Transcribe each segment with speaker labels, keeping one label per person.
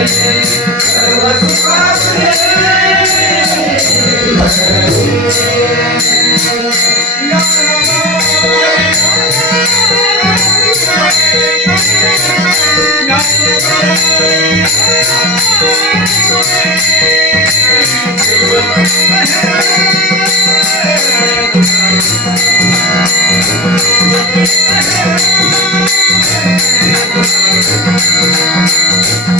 Speaker 1: Δεν είμαστε φράσει, είμαστε φράσει. Κάτι το οποίο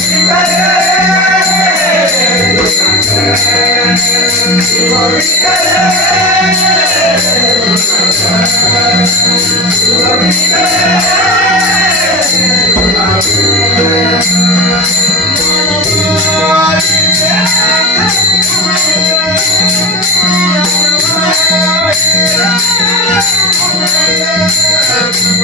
Speaker 1: You are the best. You are the best. You are the best.